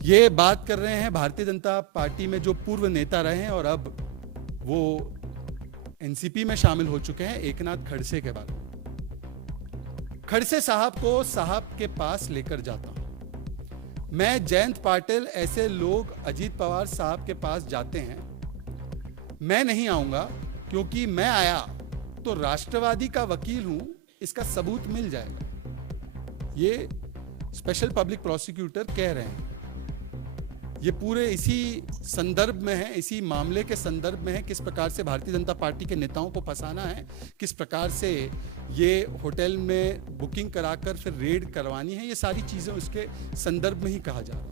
ये बात कर रहे हैं भारतीय जनता पार्टी में जो पूर्व नेता रहे हैं और अब वो एनसीपी में शामिल हो चुके हैं, एकनाथ खड़से के बारे में। खड़से साहब को साहब के पास लेकर जाता हूं मैं। जयंत पाटिल ऐसे लोग अजीत पवार साहब के पास जाते हैं, मैं नहीं आऊंगा, क्योंकि मैं आया तो राष्ट्रवादी का वकील हूं, इसका सबूत मिल जाएगा। ये स्पेशल पब्लिक प्रोसिक्यूटर कह रहे हैं। ये पूरे इसी संदर्भ में है, इसी मामले के संदर्भ में है, किस प्रकार से भारतीय जनता पार्टी के नेताओं को फंसाना है, किस प्रकार से ये होटल में बुकिंग कराकर फिर रेड करवानी है, ये सारी चीजें उसके संदर्भ में ही कहा जा रहा है।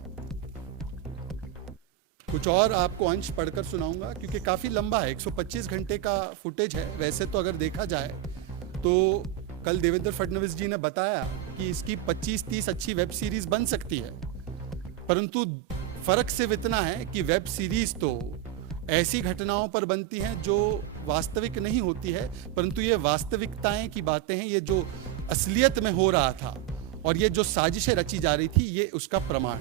कुछ और आपको अंश पढ़कर सुनाऊंगा, क्योंकि काफी लंबा है, 125 घंटे का फुटेज है। वैसे तो अगर देखा जाए तो कल देवेंद्र फडणवीस जी ने बताया कि इसकी 25-30 अच्छी वेब सीरीज बन सकती है, परंतु फर्क सिर्फ इतना है कि वेब सीरीज तो ऐसी घटनाओं पर बनती हैं जो वास्तविक नहीं होती है, परंतु ये वास्तविकताएं की बातें हैं, ये जो असलियत में हो रहा था और ये जो साजिशें रची जा रही थी, ये उसका प्रमाण।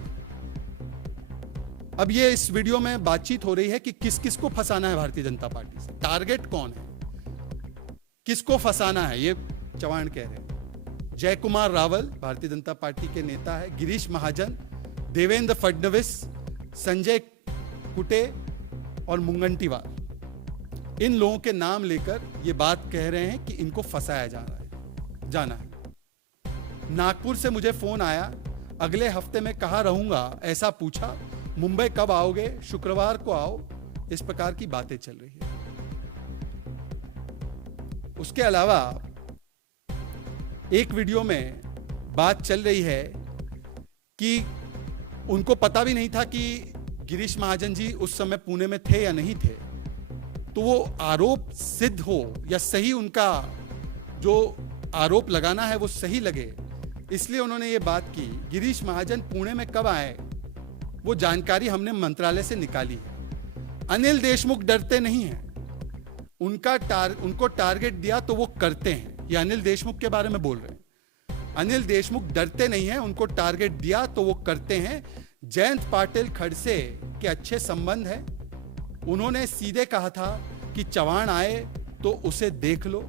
अब ये इस वीडियो में बातचीत हो रही है कि किस किस को फंसाना है भारतीय जनता पार्टी से, टारगेट कौन है, किसको फंसाना है, ये चव्हाण कह रहे हैं। जय कुमार रावल भारतीय जनता पार्टी के नेता है, गिरीश महाजन, देवेंद्र फडणवीस, संजय कुटे और मुंगंटीवार, इन लोगों के नाम लेकर ये बात कह रहे हैं कि इनको फंसाया जाना है। नागपुर से मुझे फोन आया, अगले हफ्ते में कहाँ रहूंगा ऐसा पूछा, मुंबई कब आओगे, शुक्रवार को आओ, इस प्रकार की बातें चल रही है। उसके अलावा एक वीडियो में बात चल रही है कि उनको पता भी नहीं था कि गिरीश महाजन जी उस समय पुणे में थे या नहीं थे, तो वो आरोप सिद्ध हो या सही, उनका जो आरोप लगाना है वो सही लगे, इसलिए उन्होंने ये बात की। गिरीश महाजन पुणे में कब आए वो जानकारी हमने मंत्रालय से निकाली है। अनिल देशमुख डरते नहीं हैं, उनको टारगेट दिया तो वो करते हैं। ये अनिल देशमुख के बारे में बोल रहे हैं। अनिल देशमुख डरते नहीं हैं, उनको टारगेट दिया तो वो करते हैं। जयंत पाटिल खड़से के अच्छे संबंध है, उन्होंने सीधे कहा था कि चव्हाण आए तो उसे देख लो।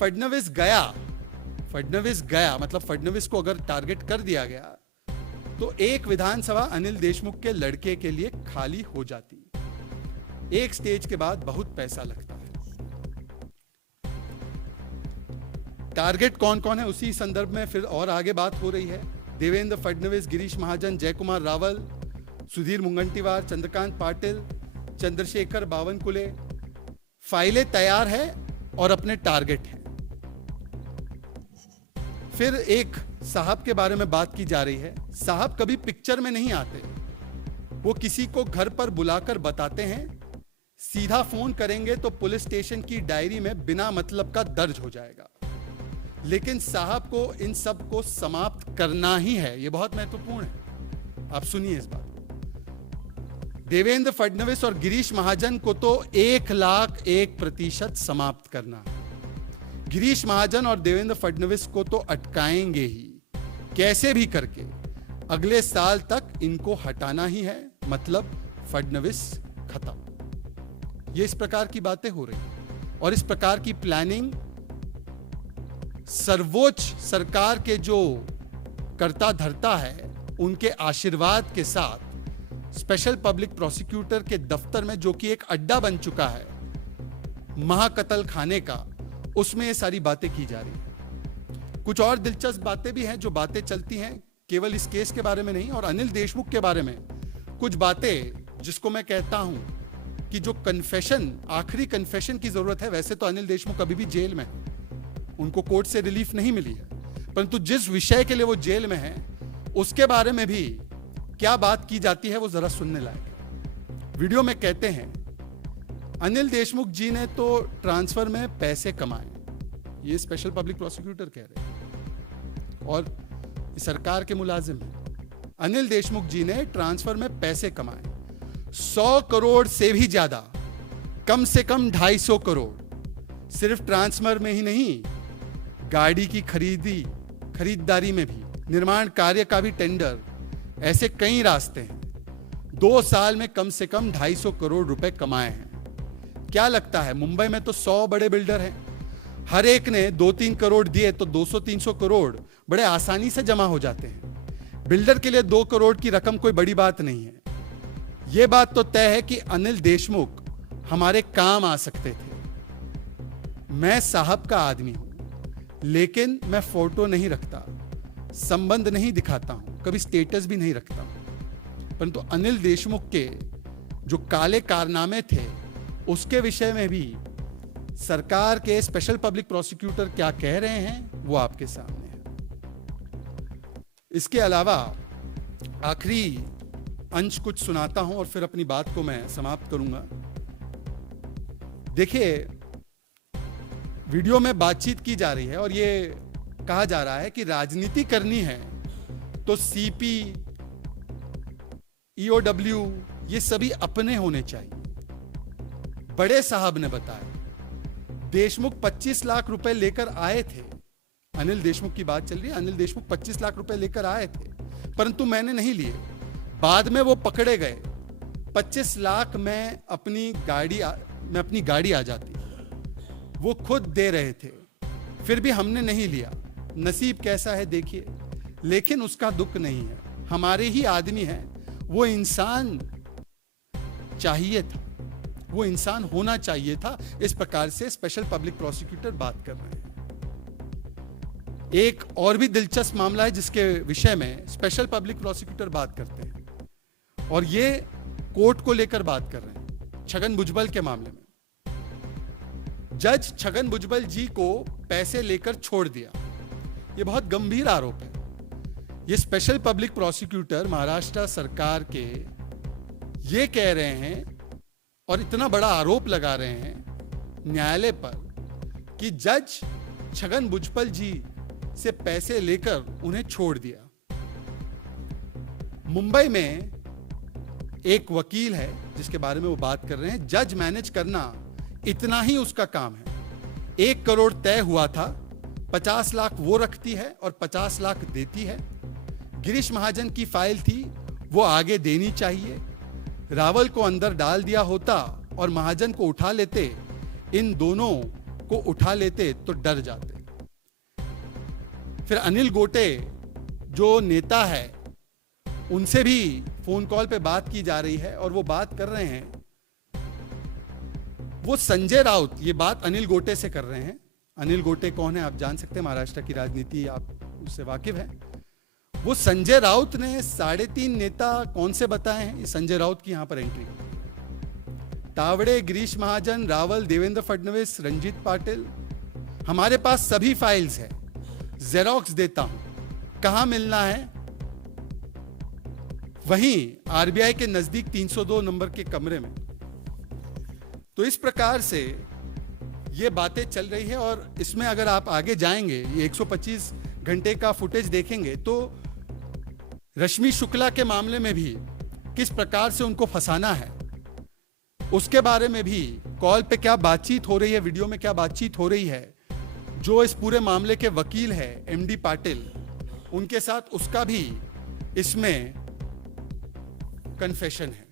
फडणवीस गया मतलब फडणवीस को अगर टारगेट कर दिया गया तो एक विधानसभा अनिल देशमुख के लड़के के लिए खाली हो जाती। एक स्टेज के बाद बहुत पैसा लगता है। टारगेट कौन कौन है, उसी संदर्भ में फिर और आगे बात हो रही है। देवेंद्र फडणवीस, गिरीश महाजन, जय कुमार रावल, सुधीर मुंगंटीवार, चंद्रकांत पाटिल, चंद्रशेखर बावनकुले, फाइलें तैयार है और अपने टारगेट है। फिर एक साहब के बारे में बात की जा रही है। साहब कभी पिक्चर में नहीं आते, वो किसी को घर पर बुलाकर बताते हैं, सीधा फोन करेंगे तो पुलिस स्टेशन की डायरी में बिना मतलब का दर्ज हो जाएगा। लेकिन साहब को इन सब को समाप्त करना ही है, यह बहुत महत्वपूर्ण है। आप सुनिए इस बात को। देवेंद्र फडणवीस और गिरीश महाजन को तो 1,01% समाप्त करना है। गिरीश महाजन और देवेंद्र फडणवीस को तो अटकाएंगे ही, कैसे भी करके अगले साल तक इनको हटाना ही है, मतलब फडणवीस खत्म। ये इस प्रकार की बातें हो रही हैं और इस प्रकार की प्लानिंग सर्वोच्च सरकार के जो कर्ता धर्ता है उनके आशीर्वाद के साथ स्पेशल पब्लिक प्रोसिक्यूटर के दफ्तर में, जो कि एक अड्डा बन चुका है महाकतल खाने का, उसमें ये सारी बातें की जा रही है। कुछ और दिलचस्प बातें भी हैं जो बातें चलती हैं, केवल इस केस के बारे में नहीं, और अनिल देशमुख के बारे में कुछ बातें जिसको मैं कहता हूं कि जो कन्फेशन, आखिरी कन्फेशन की जरूरत है। वैसे तो अनिल देशमुख अभी भी जेल में है, उनको कोर्ट से रिलीफ नहीं मिली है, परंतु जिस विषय के लिए वो जेल में है उसके बारे में भी क्या बात की जाती है वो जरा सुनने लायक है। वीडियो में कहते हैं, अनिल देशमुख जी ने तो ट्रांसफर में पैसे कमाए, ये स्पेशल पब्लिक प्रोसिक्यूटर कह रहे हैं और सरकार के मुलाजिम हैं। अनिल देशमुख जी ने ट्रांसफर में पैसे कमाए, 100 करोड़ से भी ज्यादा, कम से कम 250 करोड़, सिर्फ ट्रांसफर में ही नहीं, गाड़ी की खरीदारी में भी, निर्माण कार्य का भी टेंडर, ऐसे कई रास्ते हैं। 2 साल में कम से कम 250 करोड़ रुपए कमाए हैं। क्या लगता है, मुंबई में तो 100 बड़े बिल्डर हैं, हर एक ने 2-3 करोड़ दिए तो 200-300 करोड़ बड़े आसानी से जमा हो जाते हैं। बिल्डर के लिए 2 करोड़ की रकम कोई बड़ी बात नहीं है। यह बात तो तय है कि अनिल देशमुख हमारे काम आ सकते थे। मैं साहब का आदमी हूं, लेकिन मैं फोटो नहीं रखता, संबंध नहीं दिखाता हूं, कभी स्टेटस भी नहीं रखता हूं। परंतु अनिल देशमुख के जो काले कारनामे थे उसके विषय में भी सरकार के स्पेशल पब्लिक प्रोसिक्यूटर क्या कह रहे हैं वो आपके सामने है। इसके अलावा आखिरी अंश कुछ सुनाता हूं और फिर अपनी बात को मैं समाप्त करूंगा। देखिए, वीडियो में बातचीत की जा रही है और ये कहा जा रहा है कि राजनीति करनी है तो सीपी, ईओडब्ल्यू ये सभी अपने होने चाहिए। बड़े साहब ने बताया देशमुख 25 लाख रुपए लेकर आए थे। अनिल देशमुख की बात चल रही है। अनिल देशमुख 25 लाख रुपए लेकर आए थे, परंतु मैंने नहीं लिए। बाद में वो पकड़े गए। 25 लाख में अपनी गाड़ी आ जाती, वो खुद दे रहे थे, फिर भी हमने नहीं लिया। नसीब कैसा है देखिए। लेकिन उसका दुख नहीं है, हमारे ही आदमी हैं। वो इंसान चाहिए था, वो इंसान होना चाहिए था। इस प्रकार से स्पेशल पब्लिक प्रोसिक्यूटर बात कर रहे हैं। एक और भी दिलचस्प मामला है जिसके विषय में स्पेशल पब्लिक प्रोसिक्यूटर बात करते हैं और ये कोर्ट को लेकर बात कर रहे हैं। छगन भुजबल के मामले में जज छगन भुजबल जी को पैसे लेकर छोड़ दिया। यह बहुत गंभीर आरोप है। ये स्पेशल पब्लिक प्रोसिक्यूटर महाराष्ट्र सरकार के ये कह रहे हैं और इतना बड़ा आरोप लगा रहे हैं न्यायालय पर कि जज छगन भुजबल जी से पैसे लेकर उन्हें छोड़ दिया। मुंबई में एक वकील है जिसके बारे में वो बात कर रहे हैं। जज मैनेज करना इतना ही उसका काम है। 1 करोड़ तय हुआ था, 50 लाख वो रखती है और 50 लाख देती है। गिरीश महाजन की फाइल थी, वो आगे देनी चाहिए। रावल को अंदर डाल दिया होता और महाजन को उठा लेते, इन दोनों को उठा लेते तो डर जाते। फिर अनिल गोटे जो नेता है उनसे भी फोन कॉल पे बात की जा रही है और वो बात कर रहे हैं, वो संजय राउत ये बात अनिल गोटे से कर रहे हैं। अनिल गोटे कौन है आप जान सकते हैं, महाराष्ट्र की राजनीति आप उससे वाकिफ हैं। वो संजय राउत ने 3.5 नेता कौन से बताए हैं, ये संजय राउत की यहां पर एंट्री। तावड़े, गिरीश महाजन, रावल, देवेंद्र फडणवीस, रंजीत पाटिल, हमारे पास सभी फाइल्स है, जेरोक्स देता हूं, कहां मिलना है? वहीं आरबीआई के नजदीक 302 नंबर के कमरे में। तो इस प्रकार से ये बातें चल रही है और इसमें अगर आप आगे जाएंगे, ये 125 घंटे का फुटेज देखेंगे तो रश्मि शुक्ला के मामले में भी किस प्रकार से उनको फंसाना है उसके बारे में भी, कॉल पे क्या बातचीत हो रही है, वीडियो में क्या बातचीत हो रही है, जो इस पूरे मामले के वकील है एमडी पाटिल, उनके साथ उसका भी इसमें कन्फेशन है।